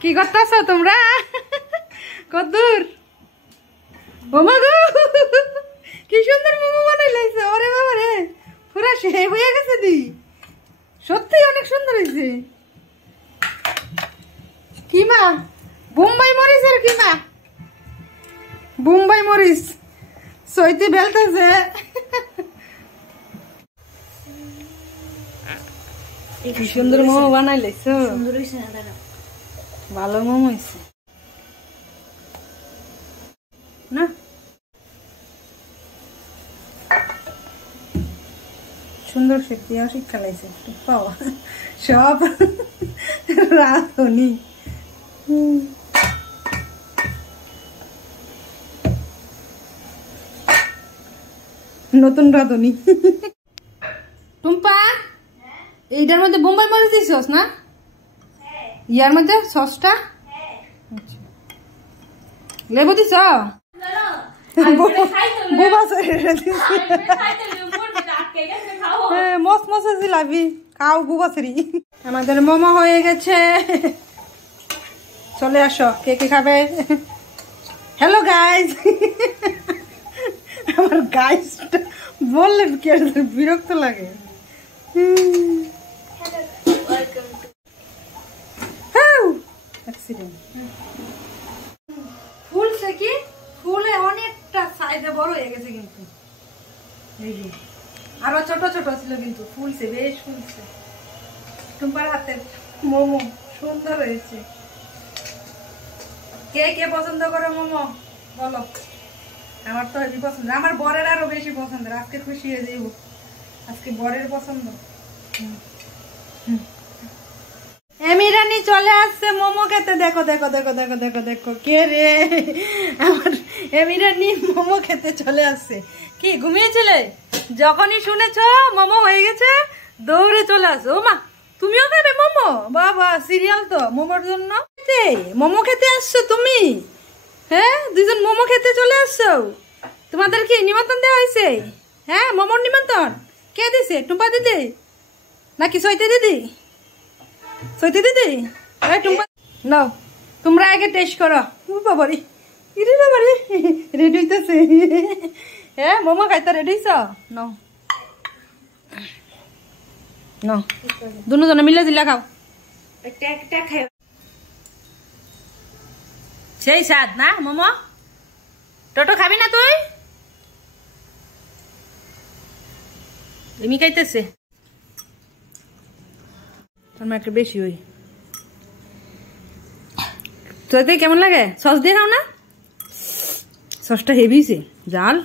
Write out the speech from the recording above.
কি করতেছ তোমরা? কদ্দুর ওমা গো, কি সুন্দর মোমো বানাই লাইছে। ওরে বাবা রে, পুরা সেই হয়ে গেছে দি। সত্যি অনেক সুন্দর হয়েছে। কিমা বোম্বাই মরিচের কিমা, বোম্বাই মরিচ সইতে বেলতেছে। কি সুন্দর মোমো বানাই লাইছো। ভালো মোমো হয়েছে না? সুন্দর সত্যি শিক্ষা লাইছে পাওয়া সব রাঁধুনি। নতুন রাঁধুনি। টুম্পা, এইটার মধ্যে বোম্বাই মরিচ দিছস না? ইয়ার মধ্যে সসটা লেবু দিছ? মস মসে জিলাবি খাও বুবাসরি। আমাদের মোমো হয়ে গেছে, চলে আসো কে কে খাবে। Hello guys. আমার গাইজটা বললে বিরক্ত লাগে। ফুলছে কি, ফুলে অনেকটা সাইজে বড় হয়ে গেছে কিন্তু আরো ছোট ছোট ছিল কিন্তু ফুলছে, বেশ ফুলছে। টুম্পার হাতের মোমো সুন্দর হয়েছে। কে কে পছন্দ করে মোমো বলো? আমার তো হেবি পছন্দ, আমার বরের আরো বেশি পছন্দ। আজকে খুশি হয়ে যাইব, আজকে বরের পছন্দ। এমিরানি চলে আসছে মোমো খেতে। দেখো দেখো দেখো দেখো দেখো দেখো কে রে, আমার এমিরানি মোমো খেতে চলে আসছে। কি ঘুমিয়েছিলে? যখনই শুনেছ মোমো হয়ে গেছে দৌড়ে চলে আসো। ও মা, তুমিও খাবে মোমো? বাবা, সিরিয়াল তো মোমোর জন্য। মোমো খেতে আসছো তুমি? হ্যাঁ, দুজন মোমো খেতে চলে আসছো। তোমাদের কি নিমন্ত্রণ দেওয়া হয়েছে? হ্যাঁ, মোমোর নিমন্ত্রণ কে দিছে? টুম্পা দিদি নাকি সৈতে দিদি? সৈতে দিদি, টুম্পা নাও, তোমরা আগে টেস্ট করো। বাবারি, ইরে বাবারি, রেডি হইতেছে। হ্যাঁ, মোমো খাইতে রেডি হইছ? নাও নাও, দুজনে মিলে জিলা খাও। একটা খাও, সেই স্বাদ না মোমো। টোটো খাবি না তুই? এমনি খাইতেছে তোমার একটা বেশি হই। তোদের কেমন লাগে? সস দিয়ে খাও না? সসটা হেভিছে, জাল।